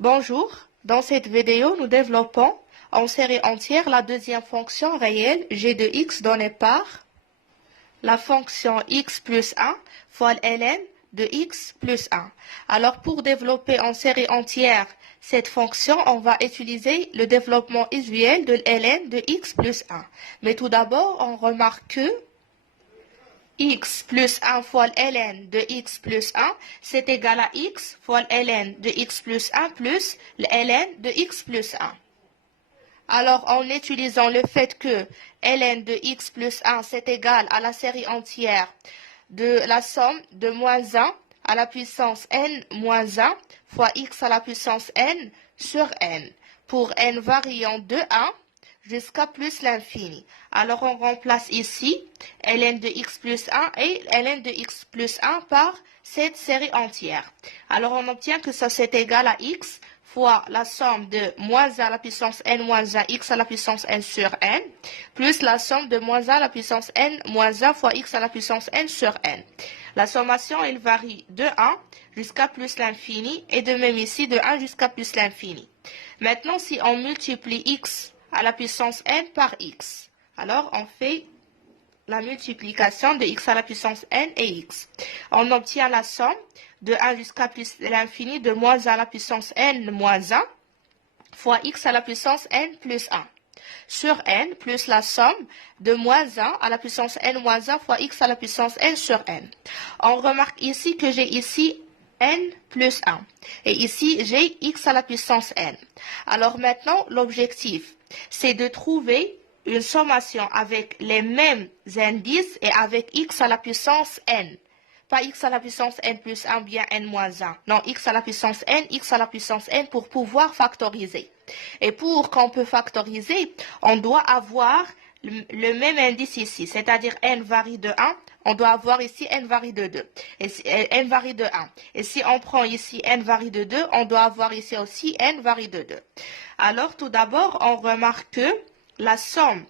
Bonjour, dans cette vidéo, nous développons en série entière la deuxième fonction réelle g de x donnée par la fonction x plus 1 fois ln de x plus 1. Alors pour développer en série entière cette fonction, on va utiliser le développement usuel de ln de x plus 1. Mais tout d'abord, on remarque que x plus 1 fois ln de x plus 1, c'est égal à x fois ln de x plus 1 plus ln de x plus 1. Alors, en utilisant le fait que ln de x plus 1, c'est égal à la série entière de la somme de moins 1 à la puissance n moins 1 fois x à la puissance n sur n, pour n variant de 1 jusqu'à plus l'infini. Alors, on remplace ici ln de x plus 1 et ln de x plus 1 par cette série entière. Alors, on obtient que ça c'est égal à x fois la somme de moins 1 à la puissance n moins 1 x à la puissance n sur n, plus la somme de moins 1 à la puissance n moins 1 fois x à la puissance n sur n. La sommation, elle varie de 1 jusqu'à plus l'infini, et de même ici de 1 jusqu'à plus l'infini. Maintenant, si on multiplie x à la puissance n par x, alors on fait la multiplication de x à la puissance n et x. On obtient la somme de 1 jusqu'à plus l'infini de moins 1 à la puissance n moins 1 fois x à la puissance n plus 1 sur n plus la somme de moins 1 à la puissance n moins 1 fois x à la puissance n sur n. On remarque ici que j'ai ici n plus 1 et ici j'ai x à la puissance n. Alors maintenant, l'objectif, c'est de trouver une sommation avec les mêmes indices et avec x à la puissance n. Pas x à la puissance n plus 1 bien n moins 1. Non, x à la puissance n pour pouvoir factoriser. Et pour qu'on peut factoriser, on doit avoir le même indice ici, c'est-à-dire n varie de 1, on doit avoir ici n varie de 2, et n varie de 1. Et si on prend ici n varie de 2, on doit avoir ici aussi n varie de 2. Alors tout d'abord, on remarque que la somme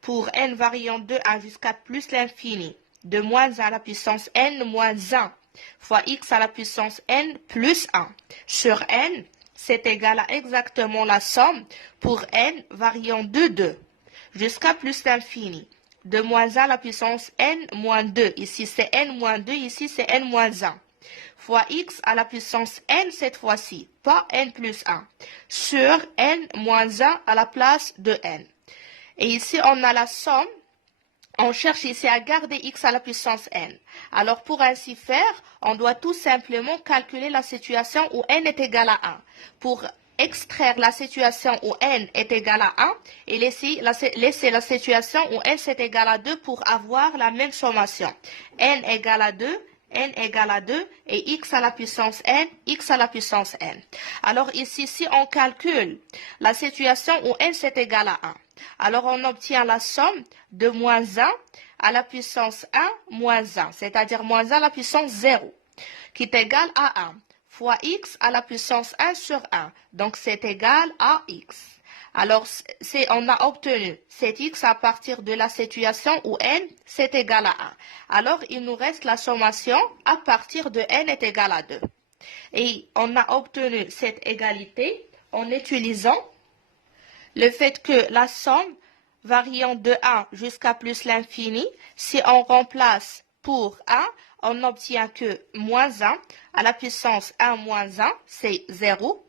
pour n variant de 1 jusqu'à plus l'infini de moins 1 à la puissance n moins 1 fois x à la puissance n plus 1 sur n, c'est égal à exactement la somme pour n variant de 2 jusqu'à plus l'infini de moins 1 à la puissance n moins 2. Ici c'est n moins 2, ici c'est n moins 1 fois x à la puissance n cette fois-ci, pas n plus 1, sur n moins 1 à la place de n. Et ici, on a la somme. On cherche ici à garder x à la puissance n. Alors, pour ainsi faire, on doit tout simplement calculer la situation où n est égal à 1. Pour extraire la situation où n est égal à 1 et laisser la situation où n est égal à 2 pour avoir la même sommation. N égale à 2. N égale à 2 et x à la puissance n, x à la puissance n. Alors ici, si on calcule la situation où n c'est égal à 1, alors on obtient la somme de moins 1 à la puissance 1 moins 1, c'est-à-dire moins 1 à la puissance 0, qui est égal à 1, fois x à la puissance 1 sur 1, donc c'est égal à x. Alors, on a obtenu cet x à partir de la situation où n c'est égal à 1. Alors, il nous reste la sommation à partir de n est égal à 2. Et on a obtenu cette égalité en utilisant le fait que la somme variant de 1 jusqu'à plus l'infini, si on remplace pour 1, on obtient que moins 1 à la puissance 1 moins 1, c'est 0,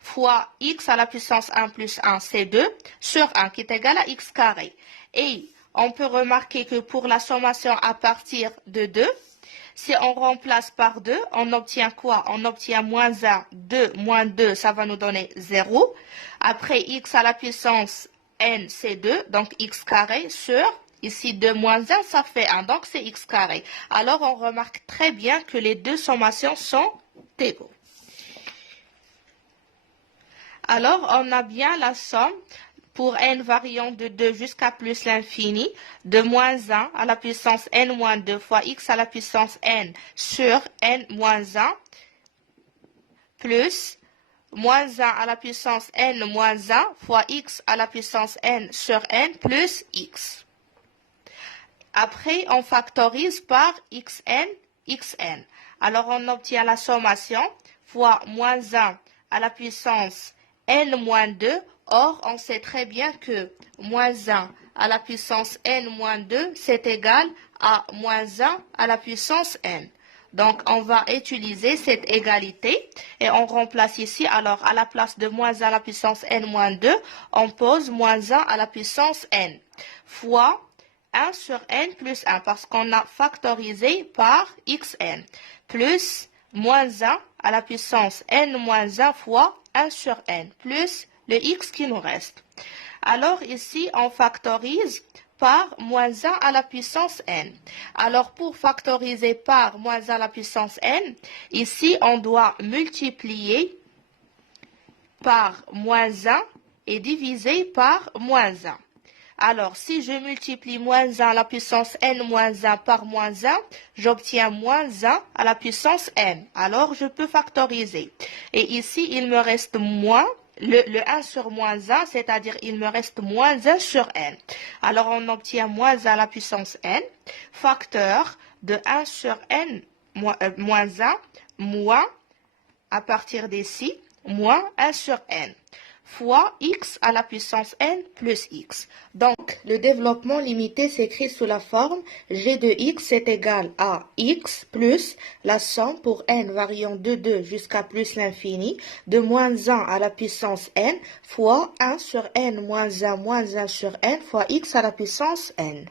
fois x à la puissance 1 plus 1, c'est 2, sur 1 qui est égal à x carré. Et on peut remarquer que pour la sommation à partir de 2, si on remplace par 2, on obtient quoi? On obtient moins 1, 2, moins 2, ça va nous donner 0. Après, x à la puissance n, c'est 2, donc x carré sur, ici 2 moins 1, ça fait 1, donc c'est x carré. Alors, on remarque très bien que les deux sommations sont égaux. Alors, on a bien la somme pour n variant de 2 jusqu'à plus l'infini de moins 1 à la puissance n moins 2 fois x à la puissance n sur n moins 1 plus moins 1 à la puissance n moins 1 fois x à la puissance n sur n plus x. Après, on factorise par xn, xn. Alors, on obtient la sommation fois moins 1 à la puissance n-2. Or, on sait très bien que moins 1 à la puissance n-2, c'est égal à moins 1 à la puissance n. Donc, on va utiliser cette égalité et on remplace ici. Alors, à la place de moins 1 à la puissance n-2, on pose moins 1 à la puissance n fois 1 sur n plus 1 parce qu'on a factorisé par xn plus moins 1 à la puissance n-1 fois 1 sur n plus le x qui nous reste. Alors ici, on factorise par moins 1 à la puissance n. Alors pour factoriser par moins 1 à la puissance n, ici on doit multiplier par moins 1 et diviser par moins 1. Alors, si je multiplie moins 1 à la puissance n-1 par moins 1, j'obtiens moins 1 à la puissance n. Alors, je peux factoriser. Et ici, il me reste moins le 1 sur moins 1, c'est-à-dire il me reste moins 1 sur n. Alors, on obtient moins 1 à la puissance n, facteur de 1 sur n moins 1, moins, à partir d'ici, moins 1 sur n, fois x à la puissance n plus x. Donc, le développement limité s'écrit sous la forme g de x est égal à x plus la somme pour n variant de 2 jusqu'à plus l'infini de moins 1 à la puissance n fois 1 sur n moins 1 sur n fois x à la puissance n.